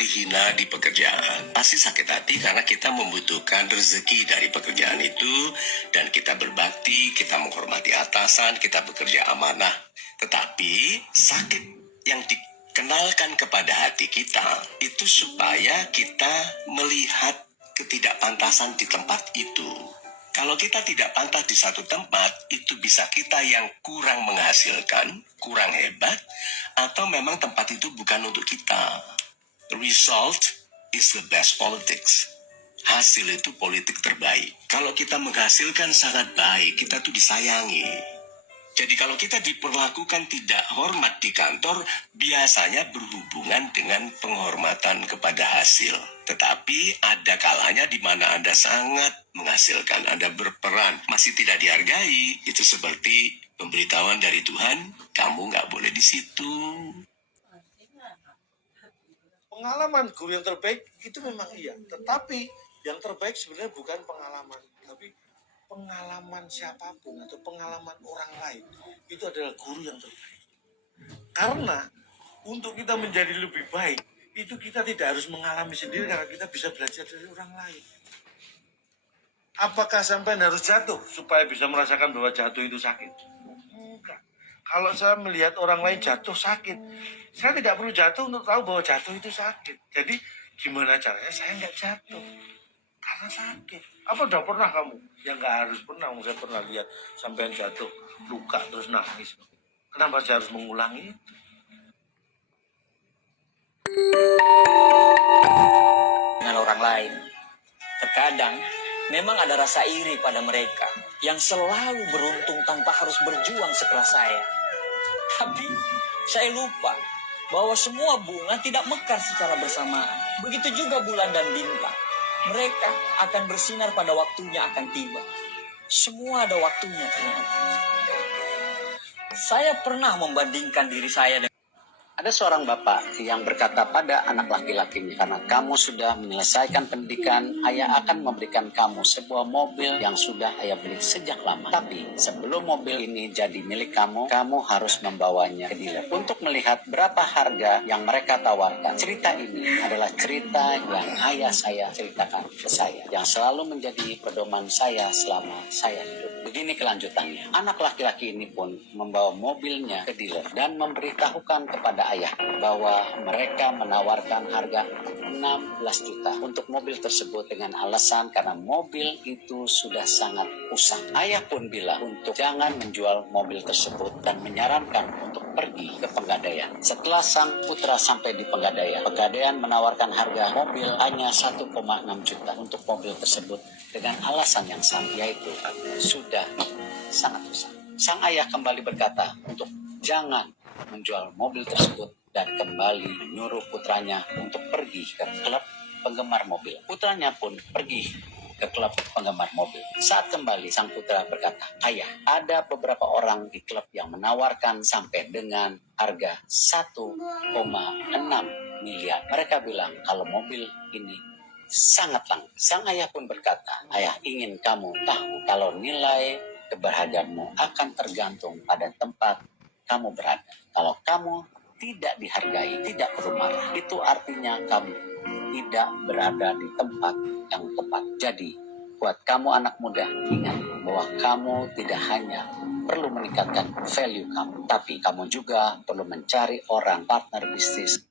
dihina di pekerjaan, pasti sakit hati karena kita membutuhkan rezeki dari pekerjaan itu, dan kita berbakti, kita menghormati atasan, kita bekerja amanah. Tetapi sakit yang dikenalkan kepada hati kita itu supaya kita melihat ketidakpantasan di tempat itu. Kalau kita tidak pantas di satu tempat, itu bisa kita yang kurang menghasilkan, kurang hebat, atau memang tempat itu bukan untuk kita. Result is the best politics. Hasil itu politik terbaik. Kalau kita menghasilkan sangat baik, kita tuh disayangi. Jadi kalau kita diperlakukan tidak hormat di kantor, biasanya berhubungan dengan penghormatan kepada hasil. Tetapi ada kalanya di mana Anda sangat menghasilkan, Anda berperan, masih tidak dihargai. Itu seperti pemberitahuan dari Tuhan, kamu nggak boleh di situ. Pengalaman guru yang terbaik itu memang iya, tetapi yang terbaik sebenarnya bukan pengalaman, tapi pengalaman siapapun atau pengalaman orang lain itu adalah guru yang terbaik. Karena untuk kita menjadi lebih baik itu kita tidak harus mengalami sendiri, karena kita bisa belajar dari orang lain. Apakah sampai harus jatuh supaya bisa merasakan bahwa jatuh itu sakit? Enggak. Kalau saya melihat orang lain jatuh sakit, saya tidak perlu jatuh untuk tahu bahwa jatuh itu sakit. Jadi gimana caranya saya nggak jatuh? Karena sakit. Apa udah pernah kamu? Ya nggak harus pernah. Saya pernah lihat sampean jatuh, luka terus nangis. Kenapa saya harus mengulangi itu? Dengan orang lain, terkadang memang ada rasa iri pada mereka yang selalu beruntung tanpa harus berjuang sekeras saya. Tapi saya lupa bahwa semua bunga tidak mekar secara bersamaan. Begitu juga bulan dan bintang. Mereka akan bersinar pada waktunya akan tiba. Semua ada waktunya ternyata. Saya pernah membandingkan diri saya dengan... Ada seorang bapak yang berkata pada anak laki-lakinya, karena kamu sudah menyelesaikan pendidikan, ayah akan memberikan kamu sebuah mobil yang sudah ayah beli sejak lama. Tapi sebelum mobil ini jadi milik kamu, kamu harus membawanya ke dealer untuk melihat berapa harga yang mereka tawarkan. Cerita ini adalah cerita yang ayah saya ceritakan ke saya, yang selalu menjadi pedoman saya selama saya hidup. Begini kelanjutannya. Anak laki-laki ini pun membawa mobilnya ke dealer dan memberitahukan kepada ayah bahwa mereka menawarkan harga 16 juta untuk mobil tersebut dengan alasan karena mobil itu sudah sangat usang. Ayah pun bilang untuk jangan menjual mobil tersebut dan menyarankan untuk pergi ke Pegadaian. Setelah sang putra sampai di Pegadaian, Pegadaian menawarkan harga mobil hanya 1,6 juta untuk mobil tersebut dengan alasan yang sama, yaitu sudah sangat usang. Sang ayah kembali berkata untuk jangan menjual mobil tersebut dan kembali menyuruh putranya untuk pergi ke klub penggemar mobil. Putranya pun pergi ke klub penggemar mobil. Saat kembali, sang putra berkata, ayah, ada beberapa orang di klub yang menawarkan sampai dengan harga 1,6 miliar. Mereka bilang kalau mobil ini sangat langka. Sang ayah pun berkata, ayah ingin kamu tahu kalau nilai keberhasilanmu akan tergantung pada tempat kamu berada. Kalau kamu tidak dihargai, tidak perlu marah. Itu artinya kamu tidak berada di tempat yang tepat. Jadi, buat kamu anak muda, ingat bahwa kamu tidak hanya perlu meningkatkan value kamu, tapi kamu juga perlu mencari orang partner bisnis